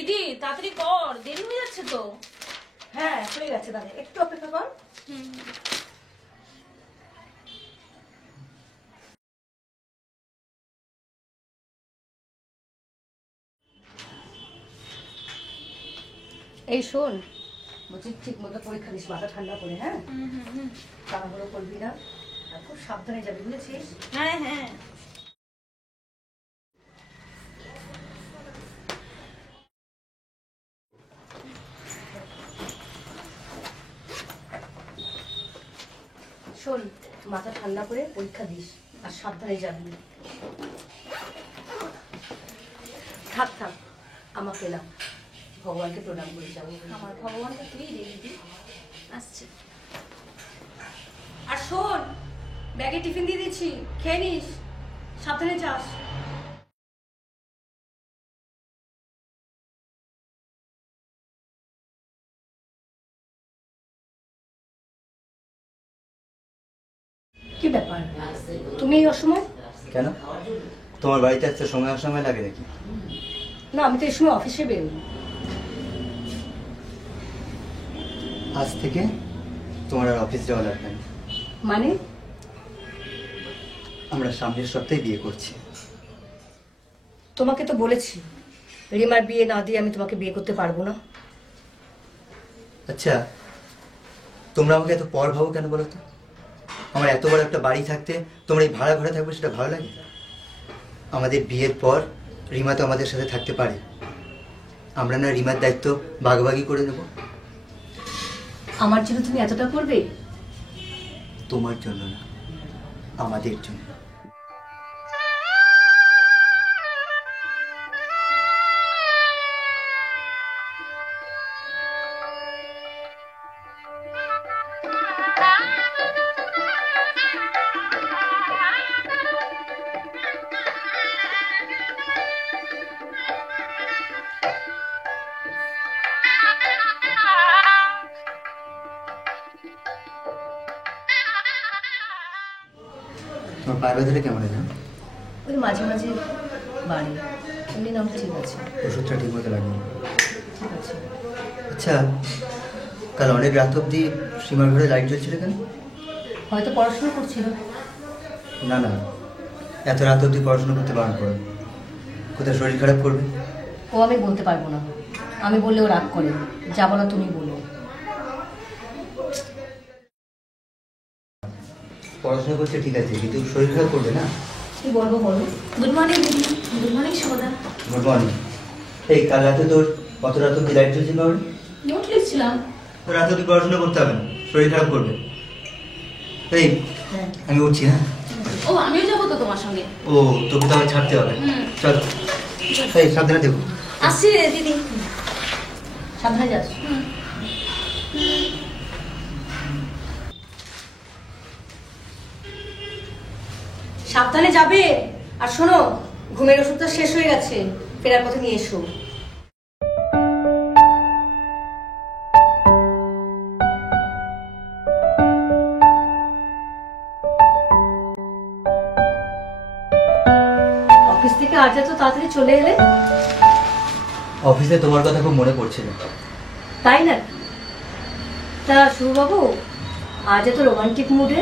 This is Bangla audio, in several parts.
দিদি তাড়াতাড়ি কর, দেরি হয়ে যাচ্ছে তো। হ্যাঁ হয়ে গেছে, দাদা একটু অপেক্ষা কর। এই শোন, বলছি ঠিক মতো পরীক্ষা দিস, মাথা ঠান্ডা করে। হ্যাঁ তাড়াহুড়ো করবি না, আর খুব সাবধানে যাবি, বুঝেছিস? হ্যাঁ হ্যাঁ। শোন, মাথা ঠান্ডা করে পরীক্ষা দিস আর সাবধানে যাবি। থাক থাক, আমাকে না, ভগবানকে প্রণাম করে যাবো। আমার ভগবানকে তুই রে দিদি। আসছে। আর শোন, ব্যাগে টিফিন দিয়ে দিচ্ছি, খেয়ে নিস, সাবধানে যাস। কি ব্যাপার, তুমি এই অসময়? কেন, তোমার বাড়িতে আসতে সময় অসময় লাগে নাকি? না, আমি তো এই সময় অফিসে বেরোই। আজ থেকে তোমার আর অফিস যাওয়া লাগবে না। মানে? আমরা সামনের সপ্তাহে বিয়ে করছি। তোমাকে তো বলেছি রিমার বিয়ে না দিয়ে আমি তোমাকে বিয়ে করতে পারবো না। আচ্ছা, তোমরা আমাকে এত পর ভাবো কেন বলো তো? আমার এত বড় একটা বাড়ি থাকতে তোমরা এই ভাড়া ঘরে থাকবে, সেটা ভালো লাগে? আমাদের বিয়ের পর রিমা তো আমাদের সাথে থাকতে পারে, আমরা না রিমার দায়িত্ব ভাগাভাগি করে নেব? আমার জন্য তুমি এতটা করবে? তোমার জন্য না, আমাদের জন্য। তোমার পায়ের ব্যথাটা কেমন আছে? ওই মাঝে মাঝে বাড়ে, এমনি নাম ঠিক আছে। ওষুধটা ঠিক মতো লাগবে। ঠিক আছে। আচ্ছা, কাল অনেক রাত অব্দি সীমার ঘরে লাইট জ্বলছিল কেন? হয়তো পড়াশোনা করছিল। না না, এত রাত অব্দি পড়াশোনা করতে বারণ করো, কোথায় শরীর খারাপ করবে। ও আমি বলতে পারবো না, আমি বললে ও রাগ করে। যা বলো তুমি বলো। পড়াশোনা করছে ঠিক আছে, কিন্তু শরীর খারাপ করবে না। কি বলবো বলো? গুড মর্নিং দিদি। গুড মর্নিং সোদা। Good morning. এই কাল রাতে তোর কত রাত অব্দি লাইট জ্বলছিল? নোট লিখছিলাম। তো রাত অব্দি পড়াশোনা করতে হবে না, শরীর খারাপ করবে। এই হ্যাঁ আমি উঠছি। হ্যাঁ, ও আমিও যাবো তো তোমার সঙ্গে। ও তোকে তো আমার ছাড়তে হবে। চলো, এই সাবধানে দেখো। আসছি রে দিদি। সাবধানে যাস। সাবধানে যাবে। আর শোনো, ঘুমের ওষুধটা শেষ হয়ে গেছে, ফেরার পথে নিয়ে এসো। অফিস থেকে আজ এত তাড়াতাড়ি চলে এলে? অফিসে তোমার কথা খুব মনে পড়ছিল। তাই না? তা শুভবাবু, আজ এত রোমান্টিক মুডে?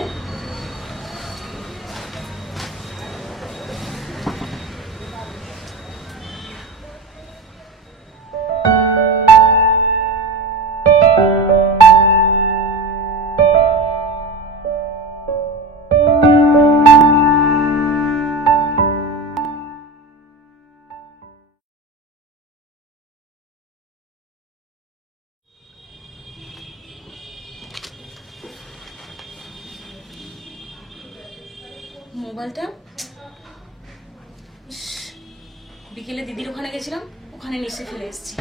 মোবাইলটা বিকেলে দিদির ওখানে গেছিলাম, ওখানে নিচে ফেলে এসেছি।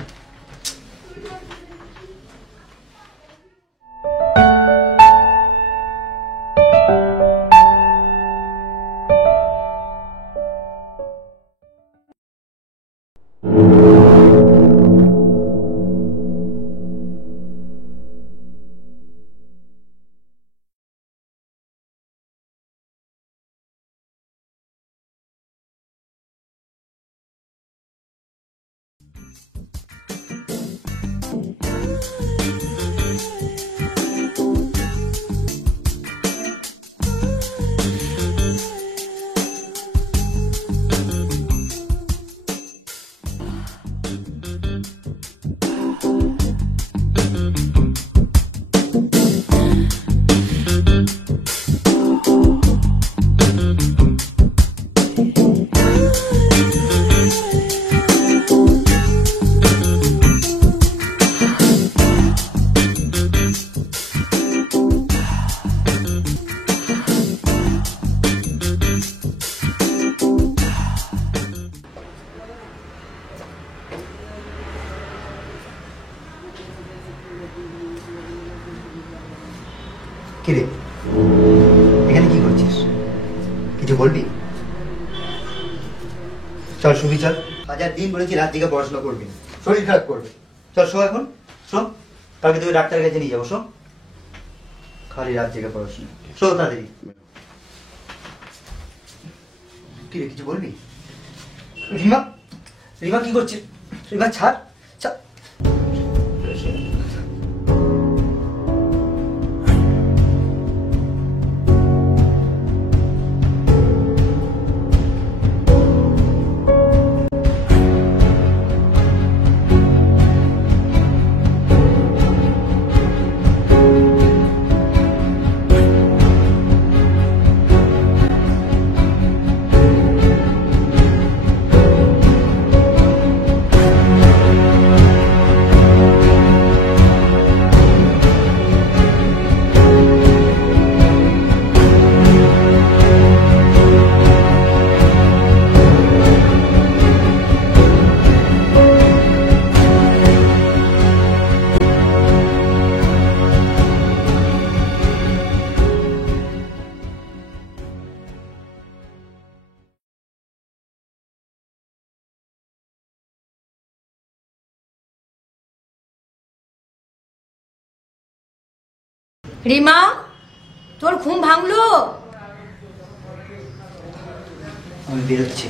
কিরে, এখানে কি করছিস? কিছু বলবি? চল শুবি, চল। হাজার দিন বলেছি রাত জেগে পড়াশোনা করবি না, শরীর খারাপ করবে। চল শো এখন, শো। কালকে তুই ডাক্তারের কাছে নিয়ে যাবো, শো। খালি রাত জেগে পড়াশোনা, শো তাড়াতাড়ি। কিরে, কিছু বলবি? রিমা, রিমা কি করছিস? রিমা ছাড়, ছাড়। রিমা, তোর ঘুম ভাঙলো? আমি বেরোচ্ছি।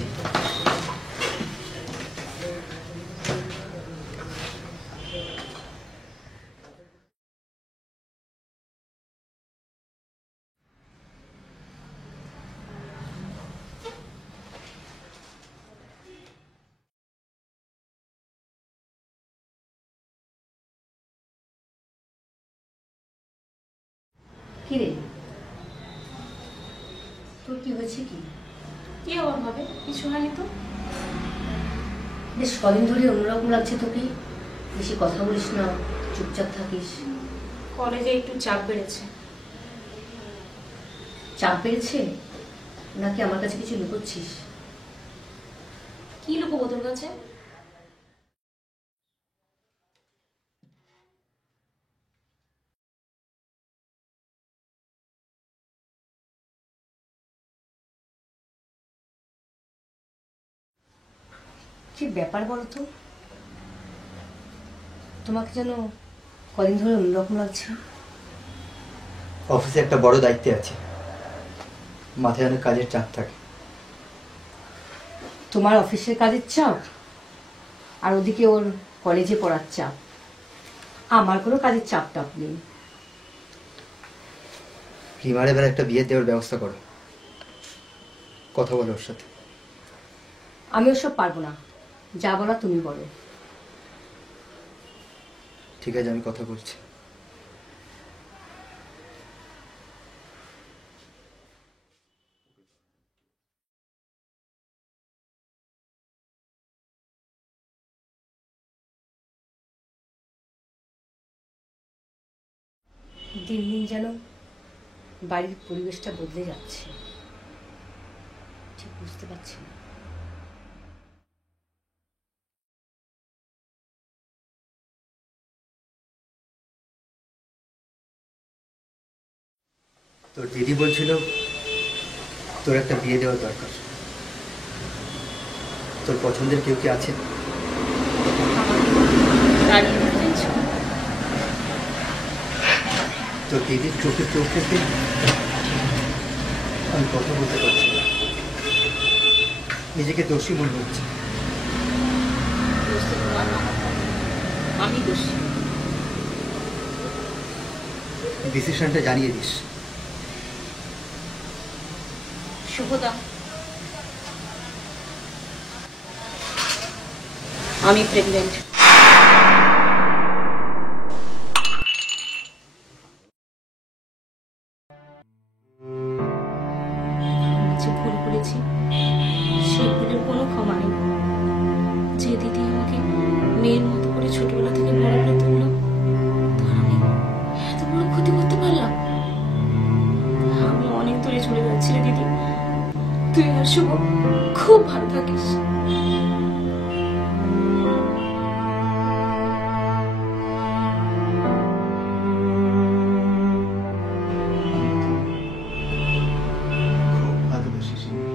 কিরে, তোর কি হয়েছে? কি আবার হবে? কিছু হয়নি তো। বেশ কদিন ধরে অন্যরকম লাগছে তোকে। বেশি কথা বলিস না, চুপচাপ থাকিস। কলেজে একটু চাপ বেড়েছে। চাপ বেড়েছে নাকি আমার কাছে কিছু লুকোচ্ছিস? কি লুকোবো তোর কাছে? কি ব্যাপার বলো তো? তোমাকে যেন কদিন ধরে অন্যরকম লাগছে। অফিসে একটা বড় দায়িত্বে আছে, মাথায় অনেক কাজের চাপ থাকে। তোমার অফিসের কাজের চাপ, আর ওদিকে ওর কলেজে পড়ার চাপ। আমার কোনো কাজের চাপ টাপ নেই। রিমার এবার একটা বিয়ে দেওয়ার ব্যবস্থা করো, কথা বলো ওর সাথে। আমি ওসব পারবো না, যা বলা তুমি বলো। ঠিক আছে, আমি কথা বলছি। দিন দিন যেন বাড়ির পরিবেশটা বদলে যাচ্ছে, ঠিক বুঝতে পারছি না। তোর দিদি বলছিল তোর একটা বিয়ে দেওয়ার দরকার। তোর পছন্দের কেউ কি আছে? তোর দিদির চোখে চোখ রেখে আমি কথা বলতে পারছি না, নিজেকে দোষী মনে হচ্ছে। আমি দোষী। ডিসিশনটা জানিয়ে দিস। শুভদা, আমি প্রেগনেন্ট। যে ভুল করেছি সেই ভুলের কোনো ক্ষমা নেই। যে দিদি আমাকে মেয়ের মতো করে ছোটবেলা থেকে বড় করে তুললো, তার আমি এত বড় ক্ষতি করতে পারলাম। আমি অনেক দূরে চলে যাচ্ছি রে দিদি। তুই আর শুভ খুব ভালো থাকিস। খুব ভালোবাসি সিমি।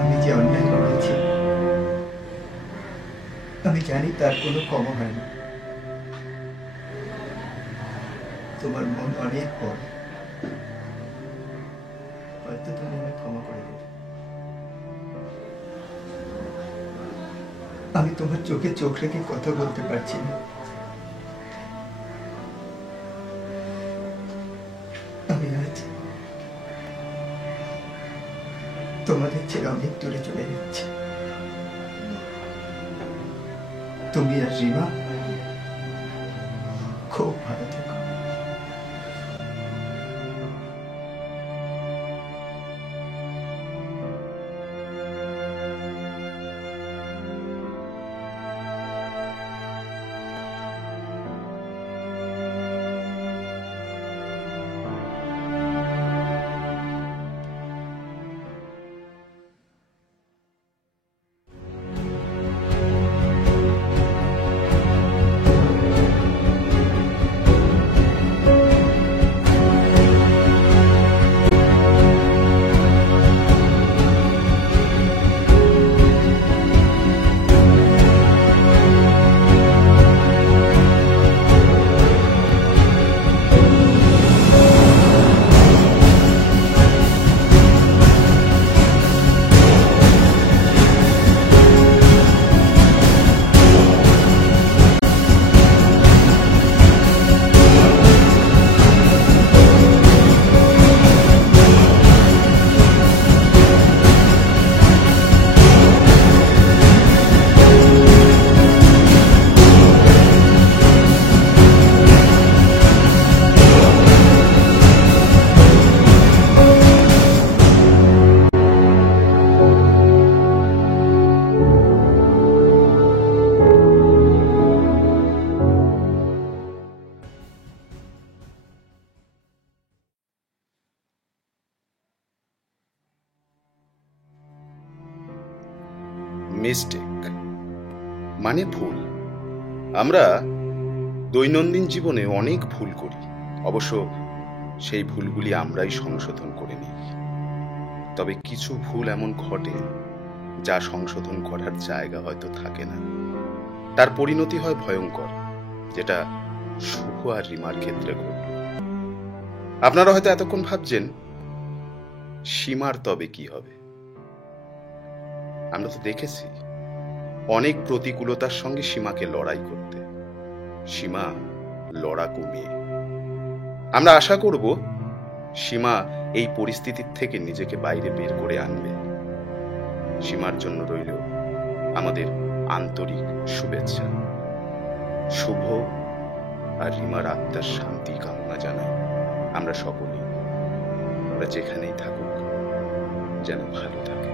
আমি যে অন্যায় করেছি আমি জানি তার কোনো ক্ষমা হয় না। তোমার মন অনেক বড়, হয়তো তুমি আমায় ক্ষমা করে দেবে। আমি তোমার চোখে চোখ রেখে কথা বলতে পারছি না। আমি আজ তোমাদের ছেড়ে অনেক দূরে চলে যাচ্ছি। তুমি আর রিমা খুব ভালো থেকো। মিস্টেক মানে ভুল। আমরা দৈনন্দিন জীবনে অনেক ভুল করি, অবশ্য সেই ভুলগুলি আমরাই সংশোধন করে নিই। তবে কিছু ভুল এমন ঘটে যা সংশোধন করার জায়গা হয়তো থাকে না, তার পরিণতি হয় ভয়ঙ্কর, যেটা শুভ আর রিমার ক্ষেত্রে ঘটল। আপনারা হয়তো এতক্ষণ ভাবছেন সীমার তবে কি হবে। আমরা তো দেখেছি অনেক প্রতিকূলতার সঙ্গে সীমাকে লড়াই করতে। সীমা লড়াকু মেয়ে। আমরা আশা করব সীমা এই পরিস্থিতির থেকে নিজেকে বাইরে বের করে আনবে। সীমার জন্য রইল আমাদের আন্তরিক শুভেচ্ছা। শুভ আর রিমার আত্মার শান্তি কামনা জানাই আমরা সকলেই। ওরা যেখানেই থাকুক যেন ভালো থাকে।